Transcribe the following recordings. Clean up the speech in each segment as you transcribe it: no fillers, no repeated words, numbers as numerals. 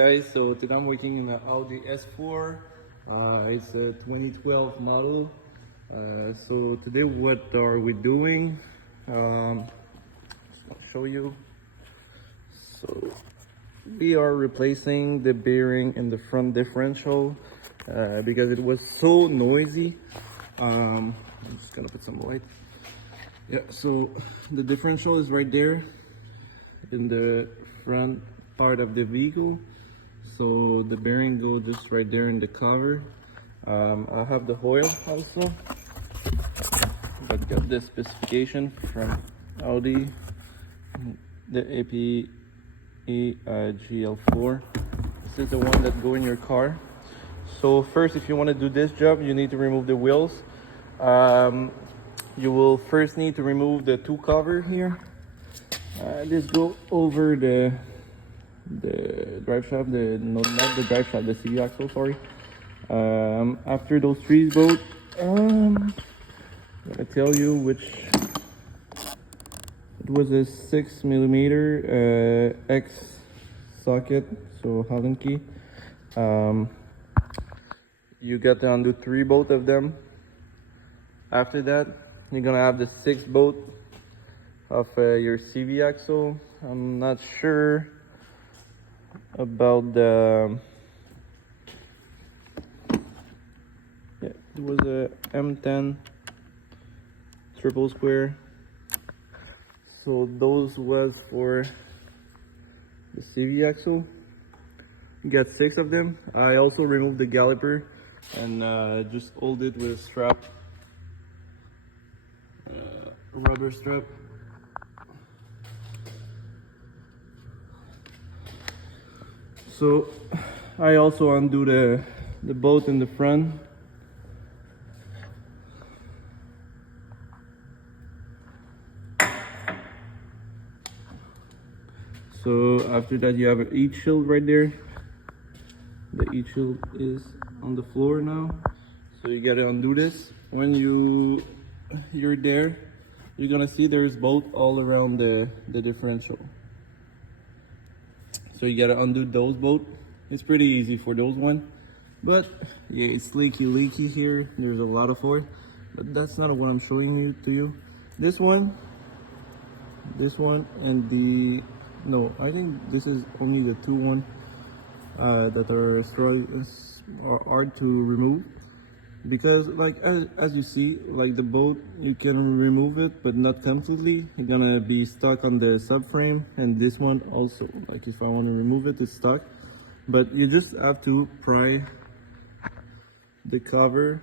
Guys, so today I'm working in the Audi S4. It's a 2012 model. So today what are we doing? I'll show you. So we are replacing the bearing in the front differential because it was so noisy. I'm just gonna put some light. Yeah, so the differential is right there in the front part of the vehicle. So the bearing goes just right there in the cover. I have the oil also. I got the specification from Audi, the GL4. This is the one that go in your car. So first, if you want to do this job, you need to remove the wheels. You will first need to remove the two cover here. This go over the drive shaft, not the drive shaft, the CV axle, sorry. After those three both, I'm gonna tell you which. It was a 6mm X socket, so Allen key. You got to undo three both of them. After that, you're gonna have the 6 bolt of your CV axle. I'm not sure about the it was a M10 triple square, so those was for the CV axle. You got 6 of them. I also removed the caliper and just hold it with a strap, rubber strap. So I also undo the bolt in the front. So after that, you have an heat shield right there. The heat shield is on the floor now. So you gotta undo this. When you're there, you're gonna see there's bolt all around the differential. So you gotta undo those both. It's pretty easy for those one, but yeah, it's leaky here. There's a lot of oil, but that's not what I'm showing you to you. This one, and no, I think this is only the two one that are hard to remove. Because like as you see, like the bolt, you can remove it but not completely. You're gonna be stuck on the subframe, and this one also, like if I want to remove it, it's stuck. But you just have to pry the cover,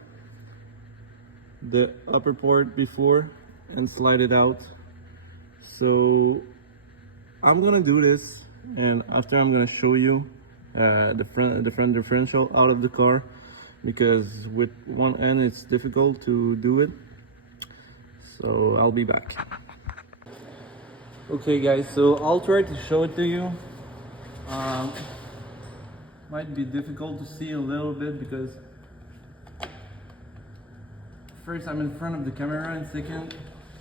the upper part before, and slide it out. So I'm gonna do this, and after I'm gonna show you the front differential out of the car, because with one end it's difficult to do it. So I'll be back. Okay guys, so I'll try to show it to you. Might be difficult to see a little bit because first I'm in front of the camera, and second,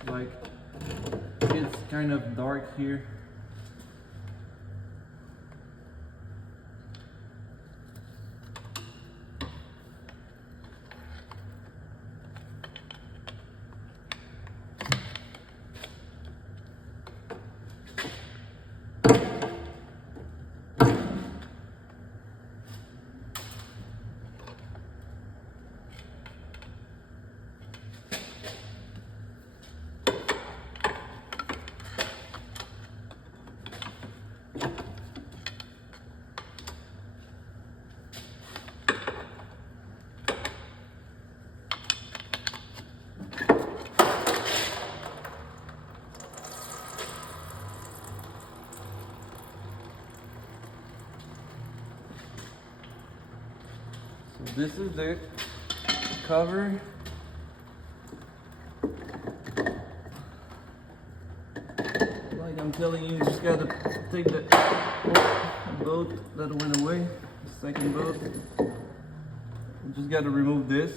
like, it's kind of dark here. This is the cover. Like I'm telling you, you just gotta take the bolt that went away, the second bolt. You just gotta remove this.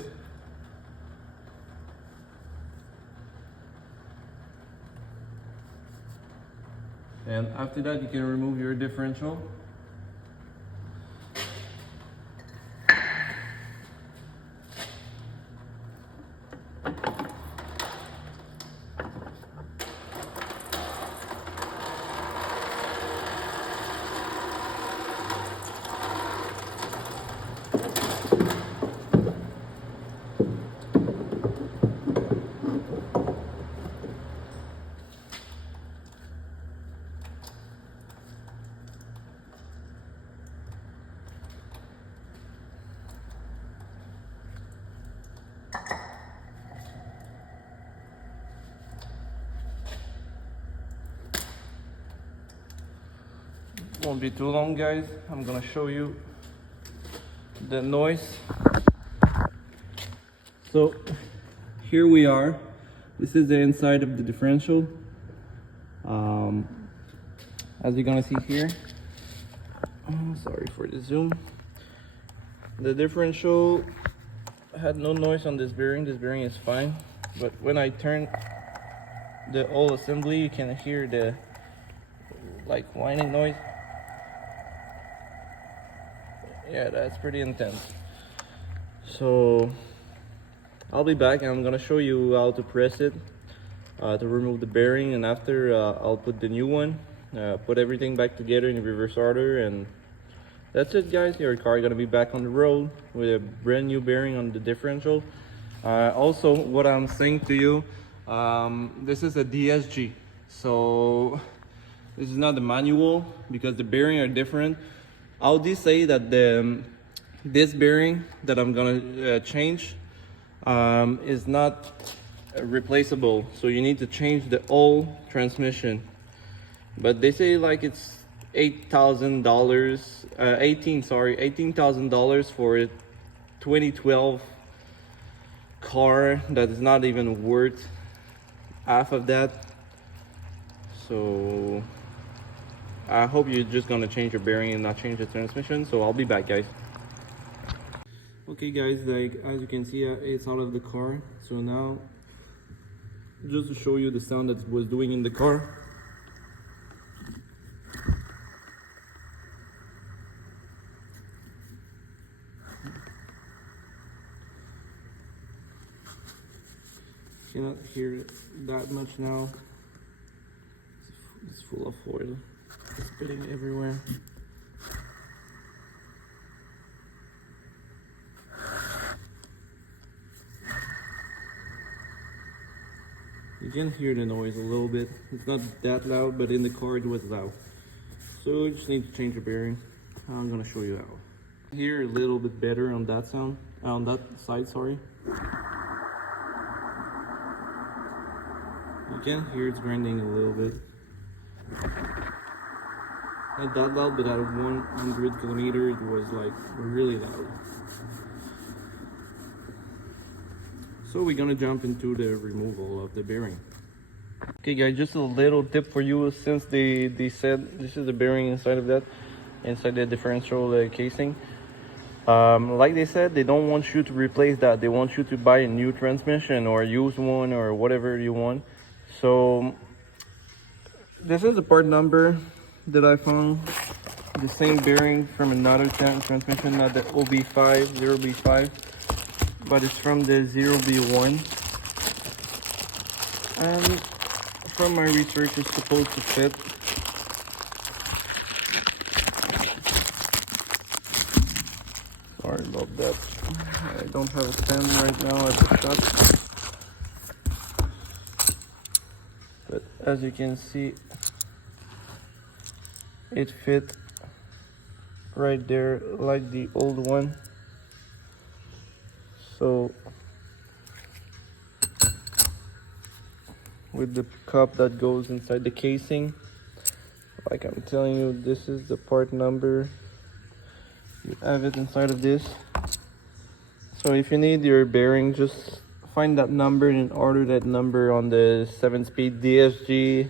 And after that, you can remove your differential. Won't be too long, guys. I'm gonna show you the noise. So here we are. This is the inside of the differential. As you're gonna see here, sorry for the zoom. The differential had no noise on this bearing. This bearing is fine, but when I turn the whole assembly, you can hear the like whining noise. Yeah, that's pretty intense. So I'll be back and I'm gonna show you how to press it to remove the bearing, and after I'll put the new one, put everything back together in reverse order, and that's it, guys. Your car gonna be back on the road with a brand new bearing on the differential. Also, what I'm saying to you, this is a DSG, so this is not the manual because the bearing are different. Audi say that this bearing that I'm gonna change is not replaceable, so you need to change the whole transmission. But they say like it's $8,000, $18,000 for a 2012 car that is not even worth half of that. So I hope you're just gonna change your bearing and not change the transmission. So I'll be back, guys. Okay, guys, like as you can see, it's out of the car. So now, just to show you the sound that it was doing in the car. Cannot hear that much now. It's full of oil. It's spitting everywhere. You can hear the noise a little bit. It's not that loud, but in the car it was loud. So you just need to change the bearing. I'm gonna show you how. Hear a little bit better on that sound, on that side, sorry. You can hear it's grinding a little bit. Not that loud, but at 100 kilometers it was like really loud. So we're gonna jump into the removal of the bearing. Okay, guys, just a little tip for you, since they said this is the bearing inside of that, inside the differential casing. Like they said, they don't want you to replace that. They want you to buy a new transmission or use one or whatever you want. So this is the part number that I found. The same bearing from another transmission, not the OB5, 0B5, but it's from the 0B1. And from my research, it's supposed to fit. Sorry about that. I don't have a stand right now at the shop. But as you can see, it fit right there like the old one. So with the cup that goes inside the casing, like I'm telling you, this is the part number. You have it inside of this. So if you need your bearing, just find that number and order that number on the 7-speed DSG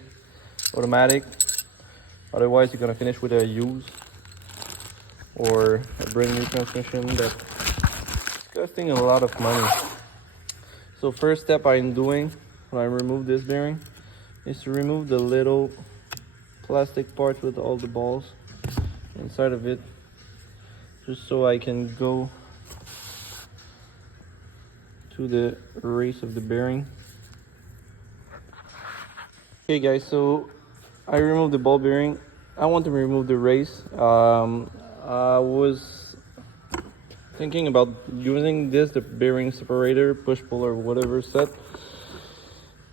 automatic. Otherwise, you're gonna finish with a used or a brand new transmission that's costing a lot of money. So first step I'm doing when I remove this bearing is to remove the little plastic part with all the balls inside of it, just so I can go to the race of the bearing. Okay, guys, so I removed the ball bearing. I want to remove the race. I was thinking about using the bearing separator, push-pull or whatever set.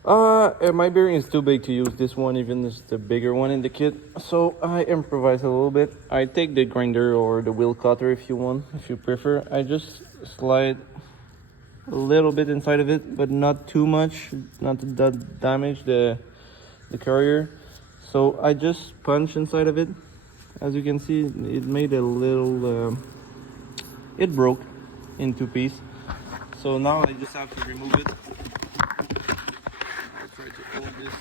My bearing is too big to use this one, even as the bigger one in the kit. So I improvise a little bit. I take the grinder or the wheel cutter if you want, if you prefer. I just slide a little bit inside of it, but not too much, not to damage the carrier. So I just punch inside of it, as you can see, it made a little it broke in two pieces. So now I just have to remove it. I'll try to hold this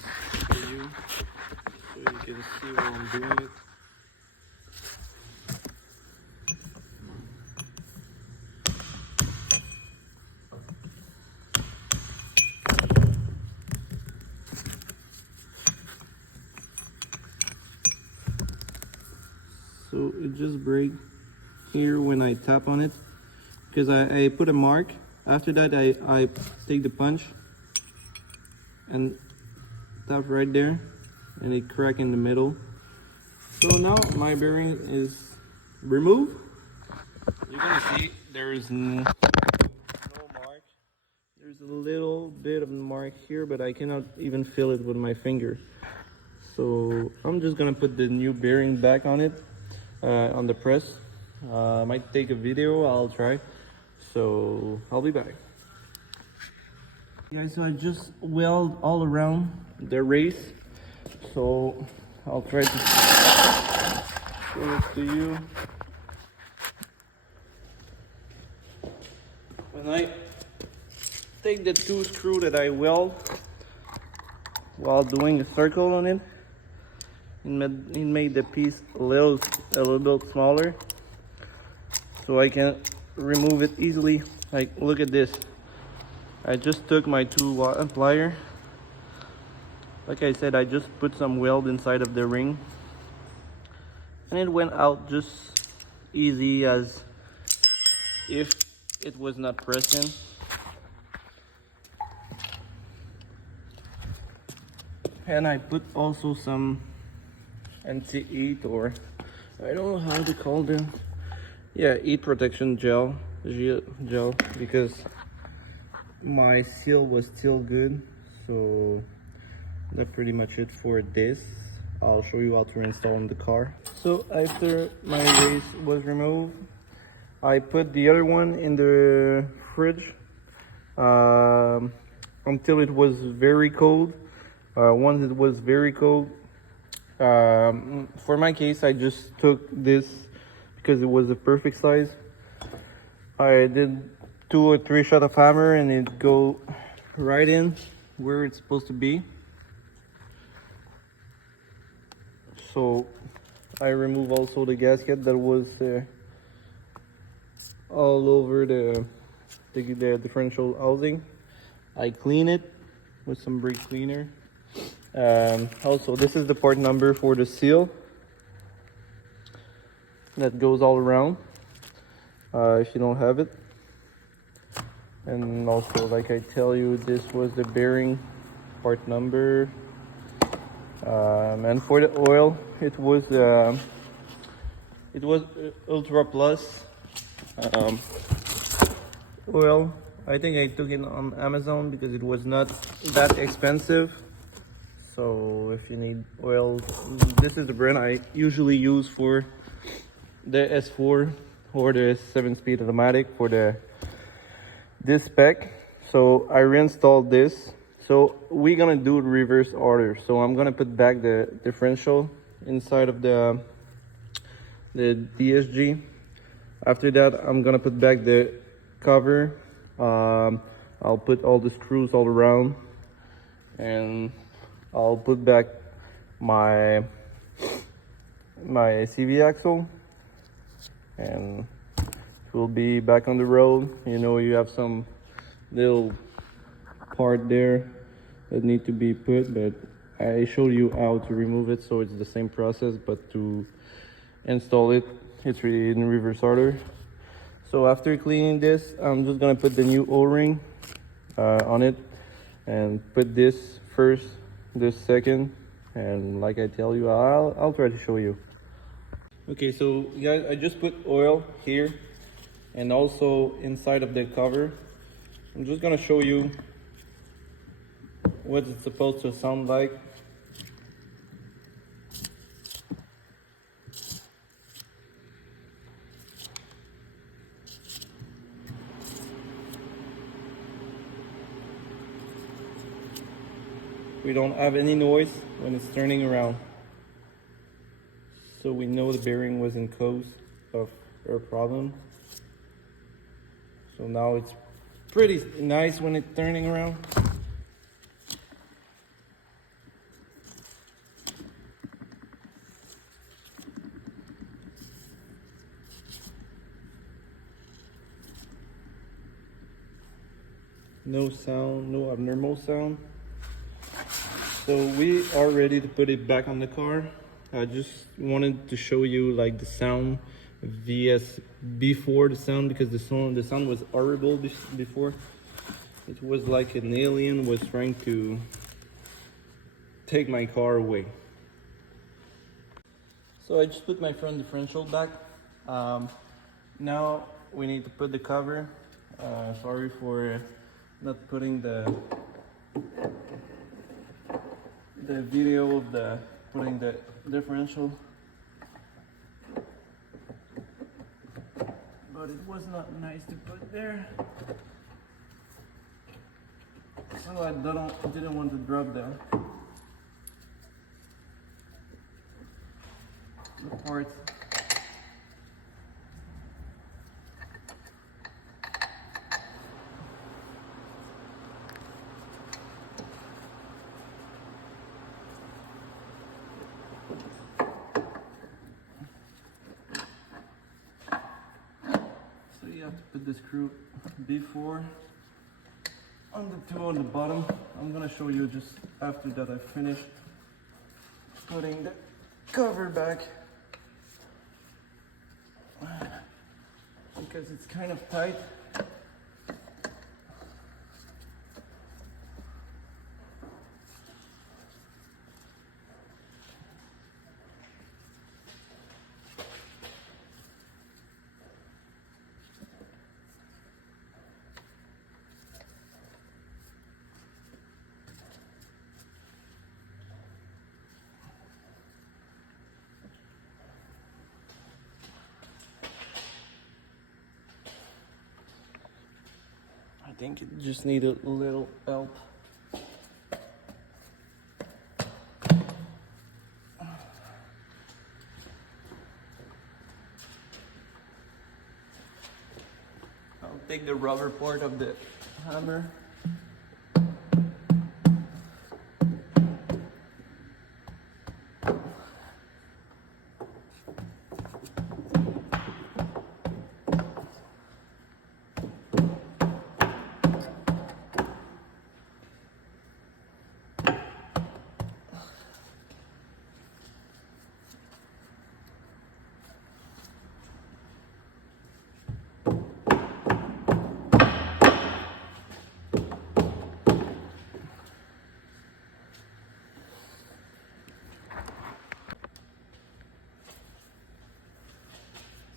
for you so you can see while I'm doing it. So it just breaks here when I tap on it, because I put a mark. After that I take the punch and tap right there, and it crack in the middle. So now my bearing is removed. You're gonna see there is no mark. There's a little bit of mark here, but I cannot even feel it with my finger. So I'm just gonna put the new bearing back on it, on the press. Might take a video, I'll try. So I'll be back. Guys, so I just weld all around the race. So I'll try to show it to you. When I take the two screws that I weld while doing a circle on it, it made the piece a little bit smaller, so I can remove it easily. Like, look at this. I just took my 2-watt plier. Like I said, I just put some weld inside of the ring, and it went out just easy as if it was not pressing. And I put also some anti-heat, or I don't know how to call them. Yeah, heat protection gel, because my seal was still good. So that's pretty much it for this. I'll show you how to install in the car. So after my race was removed, I put the other one in the fridge until it was very cold. Once it was very cold, for my case, I just took this because it was the perfect size. I did 2 or 3 shots of hammer, and it go right in where it's supposed to be. So I remove also the gasket that was all over the differential housing. I clean it with some brake cleaner. Also, this is the part number for the seal that goes all around, if you don't have it. And also, like I tell you, this was the bearing part number. And for the oil, it was Ultra Plus oil. I think I took it on Amazon because it was not that expensive. So if you need oil, this is the brand I usually use for the S4 or the 7-speed automatic for this spec. So I reinstalled this. So we're gonna do reverse order. So I'm gonna put back the differential inside of the DSG. After that, I'm gonna put back the cover. I'll put all the screws all around, and I'll put back my CV axle, and we'll be back on the road. You know, you have some little part there that need to be put, but I showed you how to remove it, so it's the same process, but to install it, it's really in reverse order. So after cleaning this, I'm just gonna put the new O-ring on it, and put this first, this second, and like I tell you, I'll try to show you. Okay, so guys, I just put oil here and also inside of the cover. I'm just gonna show you what it's supposed to sound like. We don't have any noise when it's turning around. So we know the bearing was in cause of our problem. So now it's pretty nice when it's turning around. No sound, no abnormal sound. So we are ready to put it back on the car. I just wanted to show you like the sound vs before the sound, because the sound was horrible before. It was like an alien was trying to take my car away. So I just put my front differential back. Now we need to put the cover. Sorry for not putting the video of putting the differential, but it was not nice to put there, so I didn't want to drop the parts. You have to put the screw before on the two on the bottom. I'm gonna show you just after that I finished putting the cover back, because it's kind of tight. I think it just needed a little help. I'll take the rubber part of the hammer.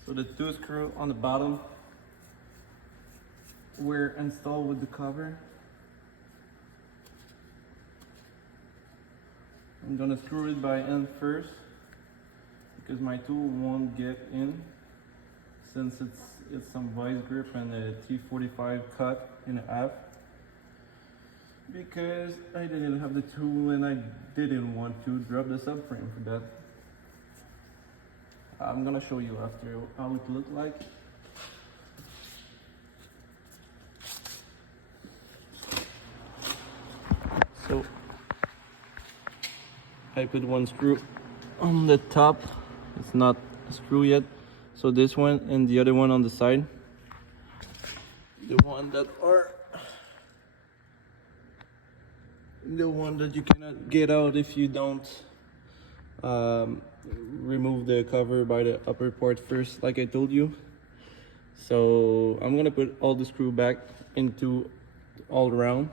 So the two screws on the bottom were installed with the cover. I'm gonna screw it by end first, because my tool won't get in, since it's some vice grip and a T45 cut in half, because I didn't have the tool and I didn't want to drop the subframe for that. I'm gonna show you after how it looked like. So I put one screw on the top. It's not a screw yet. So this one and the other one on the side. The one that you cannot get out if you don't remove the cover by the upper part first, like I told you. So I'm gonna put all the screw back into all around,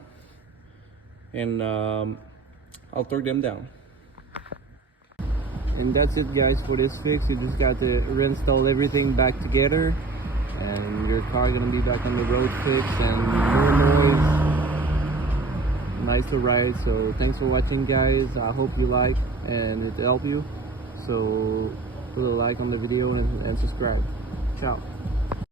and I'll torque them down. And that's it, guys, for this fix. You just got to reinstall everything back together, and your car gonna be back on the road fix and no noise. Nice to ride. So thanks for watching, guys. I hope you like and it helped you. So put a like on the video and subscribe. Ciao.